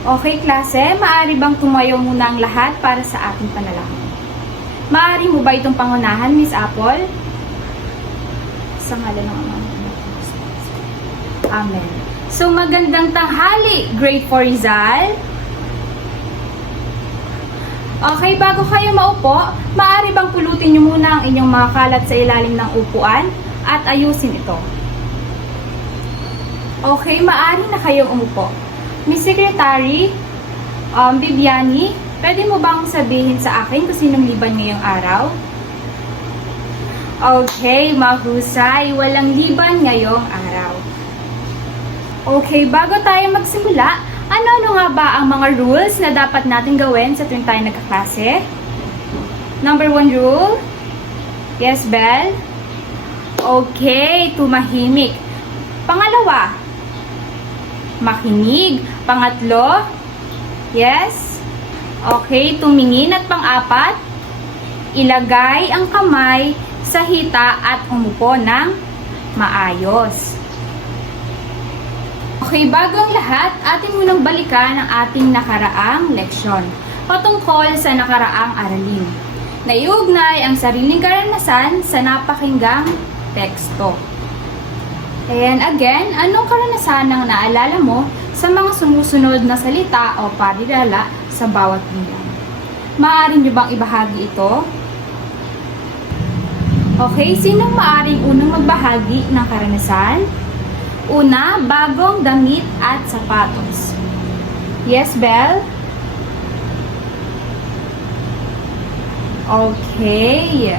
Okay, klase, maaari bang tumayo muna ang lahat para sa ating panalangin? Maaari mo ba itong pangunahan, Miss Apple? Sa ngalan ng Ama. Amen. So, magandang tanghali, Grade 4 Rizal. Okay, bago kayo maupo, maaari bang pulutin niyo muna ang inyong mga kalat sa ilalim ng upuan at ayusin ito. Okay, maaari na kayong umupo. Miss Secretary, um, Bibiani, pwede mo bang sabihin sa akin kung sinong liban ngayong araw? Okay, mahusay. Walang liban ngayong araw. Okay, bago tayo magsimula, ano-ano nga ba ang mga rules na dapat natin gawin sa tuwing tayo nagkaklase? Number one rule? Yes, Belle? Okay, tumahimik. Pangalawa, makinig. Pangatlo, yes? Okay, tumingin at pang-apat, ilagay ang kamay sa hita at umupo ng maayos. Okay, bago ang lahat, atin munang balikan ang ating nakaraang leksyon patungkol sa nakaraang aralin. Naiugnay ang sariling karanasan sa napakinggang teksto. And again, anong karanasan ang naalala mo sa mga sumusunod na salita o parirala sa bawat bilang? Maaari nyo bang ibahagi ito? Okay, sinong maaring unang magbahagi ng karanasan? Una, bagong damit at sapatos. Yes, Belle? Okay.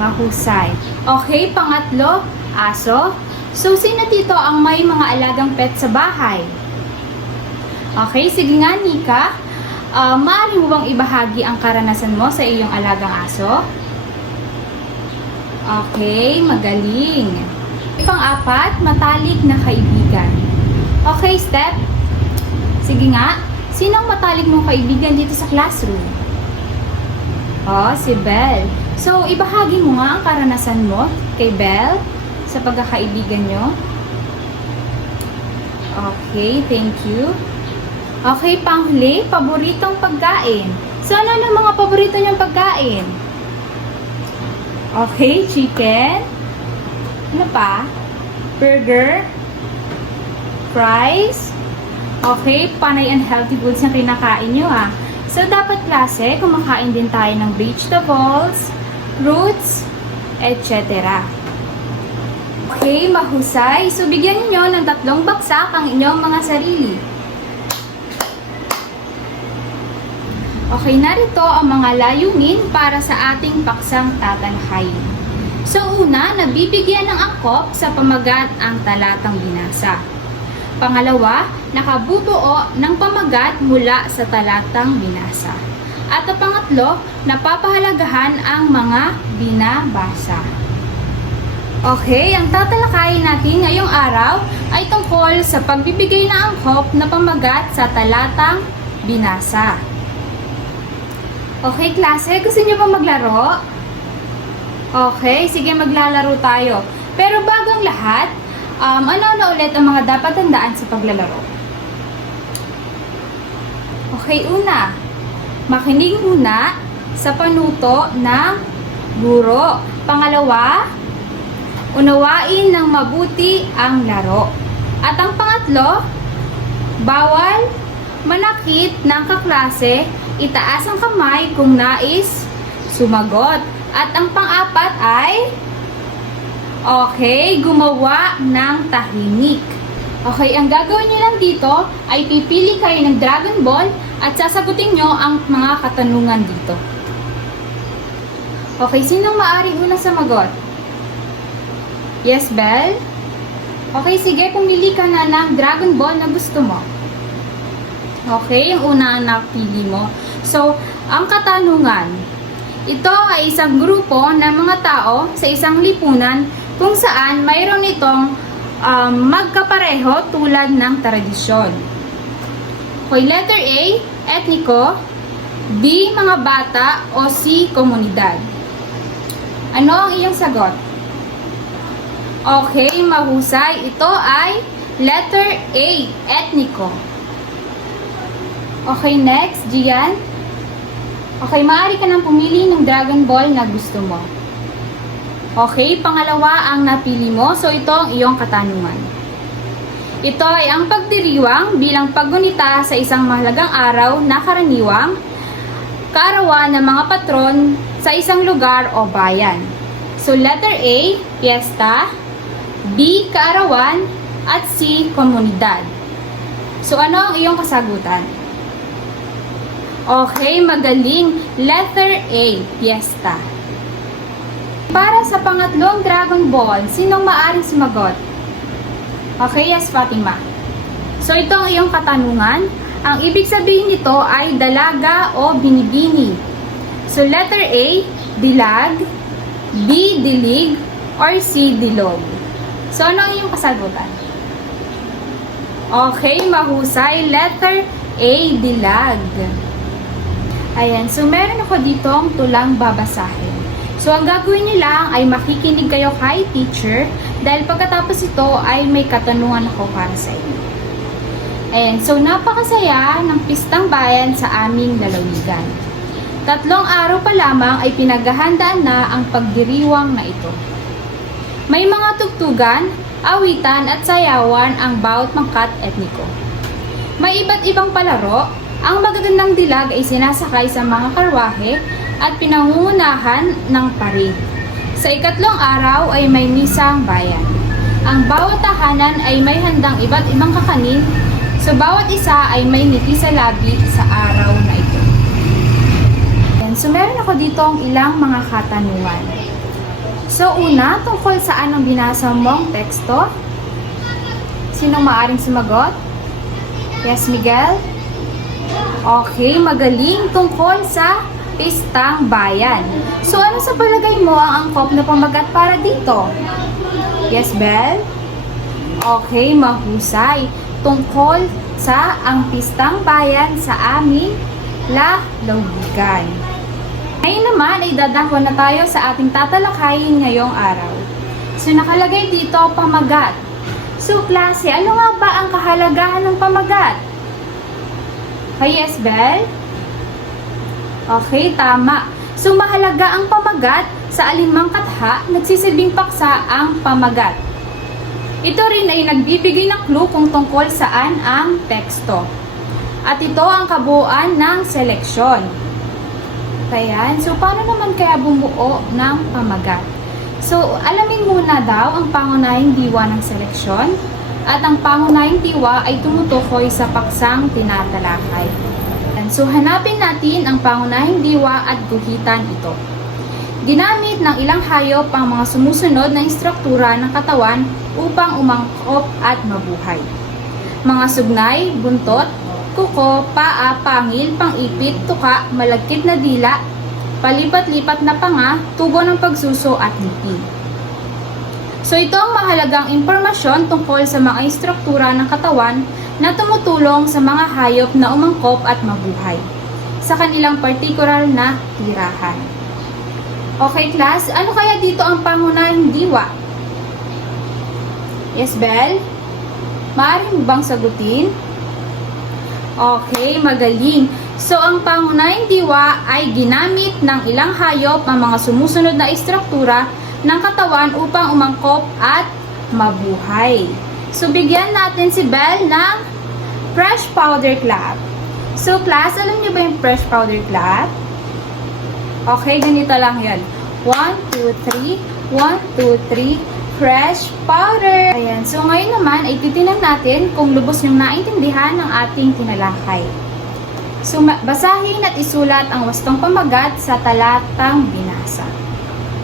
Mahusay. Okay, pangatlo, aso. So, sino dito ang may mga alagang pet sa bahay? Okay, sige nga, Nika. Uh, maaari mo bang ibahagi ang karanasan mo sa iyong alagang aso? Okay, magaling. Pang-apat, matalik na kaibigan. Okay, step. Sige nga, sinong matalik mong kaibigan dito sa classroom? Oh, si Belle. So, ibahagi mo nga ang karanasan mo kay Belle sa pagkakaibigan nyo. Okay, thank you. Okay, panghuli, paboritong pagkain. So, ano ng mga paborito niyong pagkain? Okay, chicken. Ano pa? Burger. Fries. Okay, panay and healthy foods yung kinakain nyo ha. So, dapat klase, kumakain din tayo ng vegetables, fruits, etc. Okay, mahusay. So, bigyan niyo ng tatlong baksak ang inyong mga sarili. Okay, narito ang mga layunin para sa ating paksang tatanhayin. So una, nabibigyan ng angkop sa pamagat ang talatang binasa. Pangalawa, nakabutuo ng pamagat mula sa talatang binasa. At ang pangatlo, napapahalagahan ang mga binabasa. Okay, ang tatalakayin natin ngayong araw ay tungkol sa pagbibigay ng angkop na pamagat sa talatang binasa. Okay, klase, gusto niyo ba maglaro? Okay, sige maglalaro tayo. Pero bago ang lahat, um, ano na ulit ang mga dapat tandaan sa paglalaro? Okay, una, makinig muna sa panuto ng guro. Pangalawa, unawain ng mabuti ang laro. At ang pangatlo, bawal manakit ng kaklase, itaas ang kamay kung nais sumagot. At ang pang-apat ay, okay, gumawa ng tahimik. Okay, ang gagawin niyo lang dito ay pipili kayo ng Dragon Ball at sasagutin nyo ang mga katanungan dito. Okay, sinong maaring unang samagot? Yes, Belle? Okay, sige, pumili ka na ng Dragon Ball na gusto mo. Okay, yung una ang napili mo. So, ang katanungan, ito ay isang grupo ng mga tao sa isang lipunan kung saan mayroon itong um, magkapareho tulad ng tradisyon. Okay, letter A, etniko. B, mga bata. O C, komunidad. Ano ang iyong sagot? Okay, mahusay. Ito ay letter A, etniko. Okay, next, Gian. Okay, maaari ka nang pumili ng Dragon Ball na gusto mo. Okay, pangalawa ang napili mo, so ito ang iyong katanungan. Ito ay ang pagdiriwang bilang paggunita sa isang mahalagang araw na karaniwang kaarawan ng mga patron sa isang lugar o bayan. So letter A, piyesta, B, kaarawan, at C, komunidad. So ano ang iyong kasagutan? Okay, magaling. Letter A, piyesta. Para sa pangatlong Dragon Ball, sinong maaring sumagot? Okay, yes, Fatima. So ito ang iyong katanungan. Ang ibig sabihin nito ay dalaga o binibini. So letter A, dilag, B, dilig, or C, dilog. So ano ang iyong kasagutan? Okay, mahusay. Letter A, dilag. Ayan, so meron ako ditong tulang babasahin. So ang gagawin niyo lang ay makikinig kayo kay teacher dahil pagkatapos ito ay may katanungan ako para sa inyo. Ayan, so napakasaya ng pistang bayan sa aming lalawigan. Tatlong araw pa lamang ay pinaghahandaan na ang pagdiriwang na ito. May mga tugtugan, awitan at sayawan ang bawat mangkat etniko. May iba't ibang palaro, ang magagandang dilag ay sinasakay sa mga karwahe at pinangungunahan ng parade. Sa ikatlong araw ay may misang bayan. Ang bawat tahanan ay may handang iba't ibang kakanin, so bawat isa ay may ngiti sa labi sa araw na ito. So meron ako dito ang ilang mga katanungan. So una, tungkol saan ang binasa mong teksto? Sino maaring sumagot? Yes, Miguel? Okay, magaling tungkol sa pistang bayan. So ano sa palagay mo ang angkop na pamagat para dito? Yes, Bel? Okay, mahusay. Tungkol sa ang pistang bayan sa aming lalawigan. Ngayon naman ay dadako na tayo sa ating tatalakayin ngayong araw. So nakalagay dito pamagat. So klase, ano nga ba ang kahalagahan ng pamagat? Kay yes, Bel? Okay, tama. So mahalaga ang pamagat sa alinmang katha, nagsisilbing paksa ang pamagat. Ito rin ay nagbibigay ng clue kung tungkol saan ang teksto. At ito ang kabuuan ng seleksyon. Kaya, so paano naman kaya bumuo ng pamagat? So, alamin muna daw ang pangunahing diwa ng seleksyon at ang pangunahing diwa ay tumutukoy sa paksang tinatalakay. So, hanapin natin ang pangunahing diwa at guhitan ito. Ginamit ng ilang hayop ang mga sumusunod na instruktura ng katawan upang umangkop at mabuhay. Mga sugnay, buntot, kuko, paa, pangil, pangipit, tuka, malagkit na dila, palipat-lipat na panga, tubo ng pagsuso at ngipin. So ito ang mahalagang impormasyon tungkol sa mga instruktura ng katawan na tumutulong sa mga hayop na umangkop at mabuhay sa kanilang partikular na tirahan. Okay class, ano kaya dito ang pangunahing diwa? Yes, Bel? Maaari bang sagutin? Okay, magaling. So, ang pangunahing diwa ay ginamit ng ilang hayop ang mga sumusunod na istruktura ng katawan upang umangkop at mabuhay. So, bigyan natin si Belle ng fresh powder clap. So, class, alam niyo ba yung fresh powder clap? Okay, ganito lang yan. 1, 2, 3. 1, 2, 3. Fresh powder. Ayan. So, ngayon naman ay titinan natin kung lubos yung naintindihan ng ating tinalakay. So, basahin at isulat ang wastong pamagat sa talatang binasa.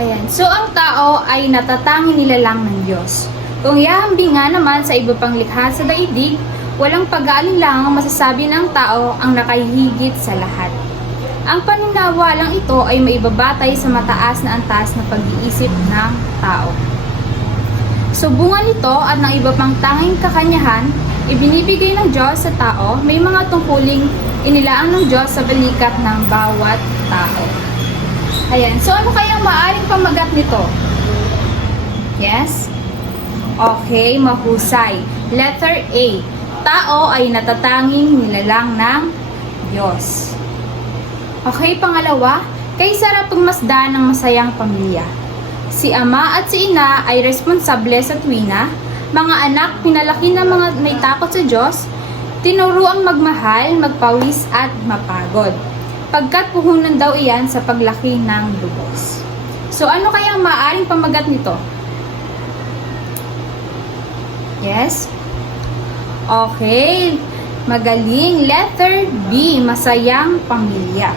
Ayan. So, ang tao ay natatanging nilalang ng Diyos. Kung ihahambingan naman sa iba pang likha sa daigdig, walang pag-aalinlangang masasabi ng tao ang nakahihigit sa lahat. Ang paninawalang ito ay maibabatay sa mataas na antas na pag-iisip ng tao. So bunga nito at ng iba pang tanging kakanyahan, ibinibigay ng Diyos sa tao, may mga tungkuling inilaan ng Diyos sa balikat ng bawat tao. Ayan, so ano kayang maaring pamagat nito? Yes? Okay, mahusay. Letter A. Tao ay natatanging nilalang ng Diyos. Okay, pangalawa, kay sarap pagmasdan ng masayang pamilya. Si ama at si ina ay responsable sa tuwina, mga anak pinalaki ng mga may takot sa Diyos, tinuruang magmahal, magpawis at mapagod. Pagkat puhunan daw iyan sa paglaki ng lubos. So ano kaya ang maaaring pamagat nito? Yes? Okay. Magaling. Letter B. Masayang pamilya.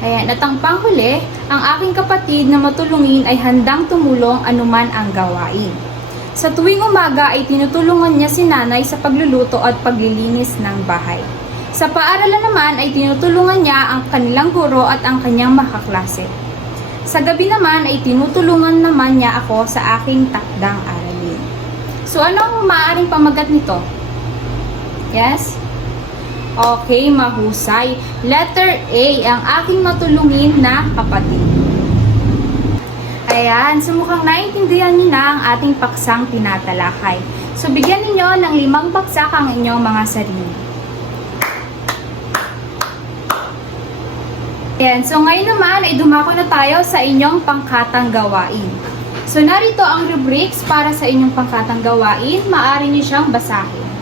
Ayan. At ang panghuli, ang aking kapatid na matulungin ay handang tumulong anuman ang gawain. Sa tuwing umaga ay tinutulungan niya si nanay sa pagluluto at paglilinis ng bahay. Sa paaralan naman ay tinutulungan niya ang kanilang guro at ang kanyang makaklase. Sa gabi naman ay tinutulungan naman niya ako sa aking takdang aralin. So ano ang maaaring pamagat nito? Yes? Okay, mahusay. Letter A, ang aking matulungin na kapatid. Ayan, so mukhang naiintindihan niyo na ang ating paksang tinatalakay. So bigyan ninyo ng limang paksak ang inyong mga sarili. Ayan, so ngayon naman ay dumako na tayo sa inyong pangkatang gawain. So narito ang rubrics para sa inyong pangkatang gawain. Maaari niyo siyang basahin.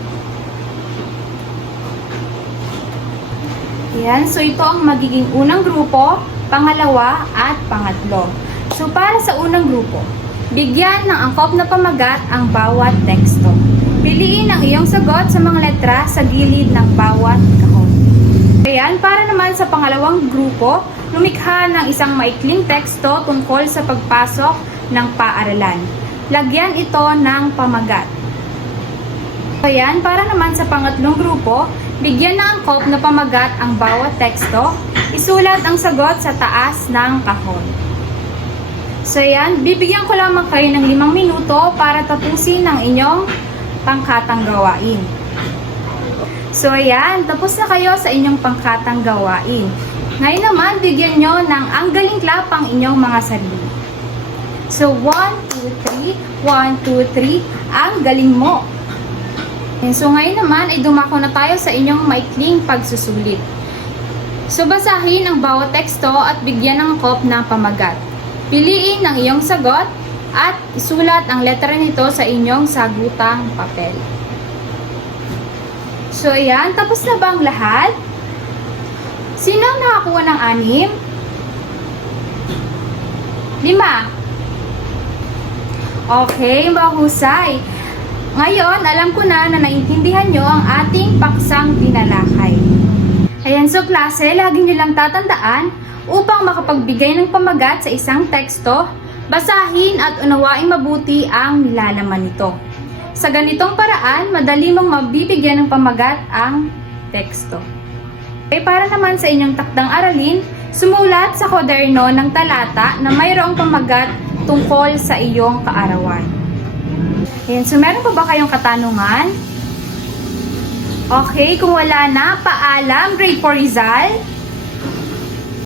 Ayan, so ito ang magiging unang grupo, pangalawa at pangatlo. So para sa unang grupo, bigyan ng angkop na pamagat ang bawat teksto. Piliin ang iyong sagot sa mga letra sa gilid ng bawat kahon. Ayan, para naman sa pangalawang grupo, lumikha ng isang maikling teksto tungkol sa pagpasok ng paaralan. Lagyan ito ng pamagat. Ayan, para naman sa pangatlong grupo, bigyan ng angkop na pamagat ang bawat teksto, isulat ang sagot sa taas ng kahon. So ayan, bibigyan ko lamang kayo ng limang minuto para tapusin ang inyong pangkatang gawain. So ayan, tapos na kayo sa inyong pangkatang gawain. Ngayon naman, bigyan nyo ng ang galing clap ang inyong mga sarili. So 1, 2, 3, 1, 2, 3, ang galing mo. And so ngayon naman ay dumako na tayo sa inyong maikling pagsusulit. So basahin ang bawat teksto at bigyan ng kop na pamagat. Piliin ang iyong sagot at isulat ang letra nito sa inyong sagutang papel. So ayan, tapos na ba ang lahat? Sino ang nakakuha ng anim? Lima. Okay, mahusay. Ngayon, alam ko na na naintindihan nyo ang ating paksang tinalakay. Ayan, so klase, lagi nyo lang tatandaan upang makapagbigay ng pamagat sa isang teksto, basahin at unawaing mabuti ang nilalaman nito. Sa ganitong paraan, madali mong mabibigyan ng pamagat ang teksto. E para naman sa inyong takdang aralin, sumulat sa koderno ng talata na mayroong pamagat tungkol sa iyong kaarawan. Ayan, so meron pa ba kayong katanungan? Okay, kung wala na, paalam, grade 4 Rizal.